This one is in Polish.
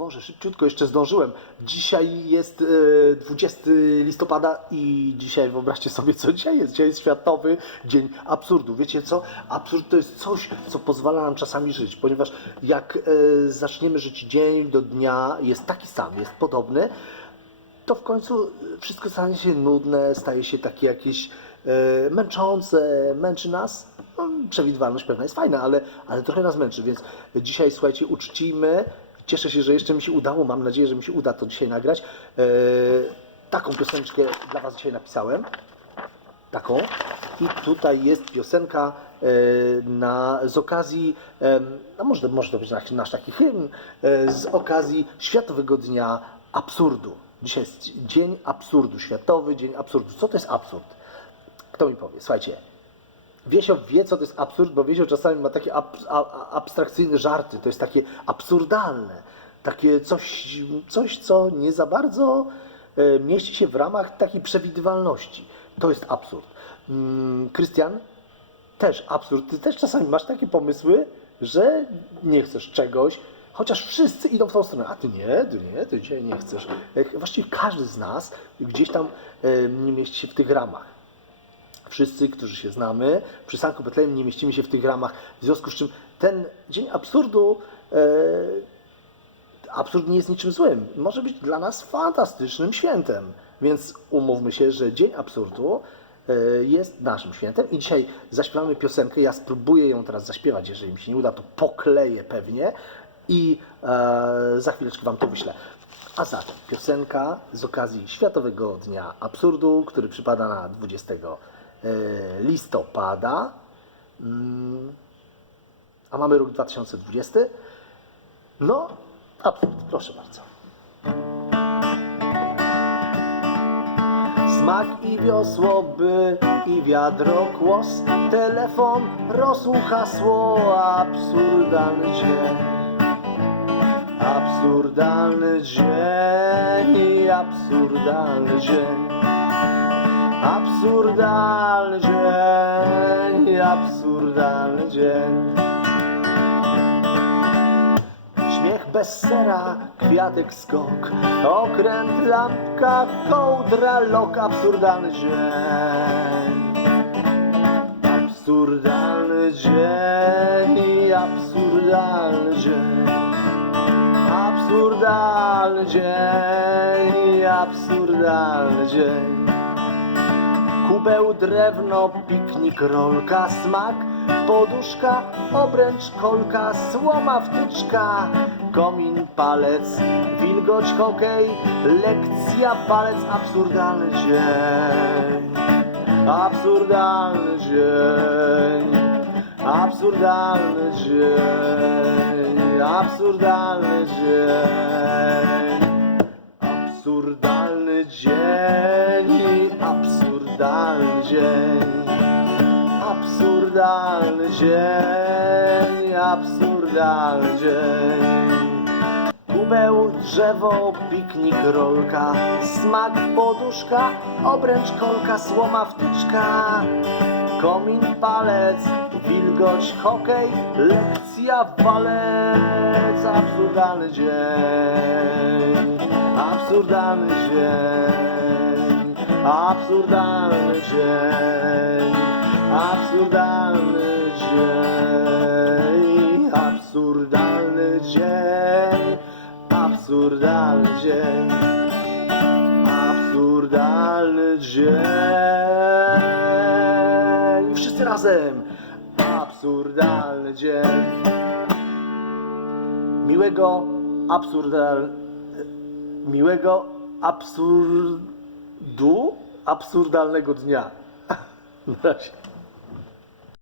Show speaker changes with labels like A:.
A: Boże, szybciutko jeszcze zdążyłem. Dzisiaj jest e, 20 listopada i dzisiaj wyobraźcie sobie, co dzisiaj jest. Dzisiaj jest Światowy Dzień Absurdu. Wiecie co? Absurd to jest coś, co pozwala nam czasami żyć, ponieważ jak e, zaczniemy żyć dzień do dnia, jest taki sam, jest podobny, to w końcu wszystko stanie się nudne, staje się takie jakieś e, męczące, męczy nas. No, przewidywalność pewna jest fajna, ale, ale trochę nas męczy, więc dzisiaj słuchajcie, uczcijmy. Cieszę się, że jeszcze mi się udało, mam nadzieję, że mi się uda to dzisiaj nagrać. E, taką pioseneczkę dla Was dzisiaj napisałem. Taką. I tutaj jest piosenka e, na, z okazji, em, no może, może to być nasz, nasz taki hymn, e, z okazji Światowego Dnia Absurdu. Dzisiaj jest Dzień Absurdu, Światowy Dzień Absurdu. Co to jest absurd? Kto mi powie? Słuchajcie, Wiesio wie, co to jest absurd, bo Wiesio czasami ma takie ab, abstrakcyjne żarty. To jest takie absurdalne. Takie coś, coś co nie za bardzo e, mieści się w ramach takiej przewidywalności. To jest absurd. Mm, Krystian, też absurd. Ty też czasami masz takie pomysły, że nie chcesz czegoś, chociaż wszyscy idą w tą stronę. A ty nie, ty nie, ty dzisiaj nie chcesz. E, Właściwie każdy z nas gdzieś tam e, nie mieści się w tych ramach wszyscy, którzy się znamy, przy Sanku Betlejem nie mieścimy się w tych ramach, w związku z czym ten dzień absurdu, e, absurd nie jest niczym złym. Może być dla nas fantastycznym świętem. Więc umówmy się, że dzień absurdu e, jest naszym świętem i dzisiaj zaśpiewamy piosenkę. Ja spróbuję ją teraz zaśpiewać, jeżeli mi się nie uda, to pokleję pewnie i e, za chwileczkę Wam to wyślę. A zatem piosenka z okazji Światowego Dnia Absurdu, który przypada na 20 e, listopada. Mm, A mamy rok 2020. No, absurd, proszę bardzo. Smak i wiosło, by i wiadro kłos, telefon, rosół, hasło, absurdalny dzień. Absurdalny dzień, absurdalny dzień. Absurdalny dzień, absurdalny dzień. Śmiech bez sera, kwiatek skok, okręt, lampka, kołdra, lok, absurdalny dzień. Absurdalny dzień, absurdalny dzień. Absurdalny dzień, absurdalny dzień. Kubeł, drewno, piknik, rolka, smak, poduszka, obręcz, kolka, słoma, wtyczka, komin, palec, wilgoć, hokej, lekcja, palec, absurdalny dzień. Absurdalny dzień, absurdalny dzień, absurdalny dzień. Absurdalny dzień, absurdalny dzień. Absurdalny dzień, absurdalny dzień. Kubeł, drzewo, piknik, rolka, smak, poduszka, obręcz, kolka, słoma, wtyczka, komin, palec, wilgoć, hokej, lekcja, walec, absurdalny dzień, absurdalny dzień, absurdalny dzień, absurdalny dzień, absurdalny dzień, absurdalny dzień, absurdalny dzień. Wszyscy razem! Absurdalny dzień. Miłego, absurdal... Miłego, absurdu, absurdalnego dnia. Na razie.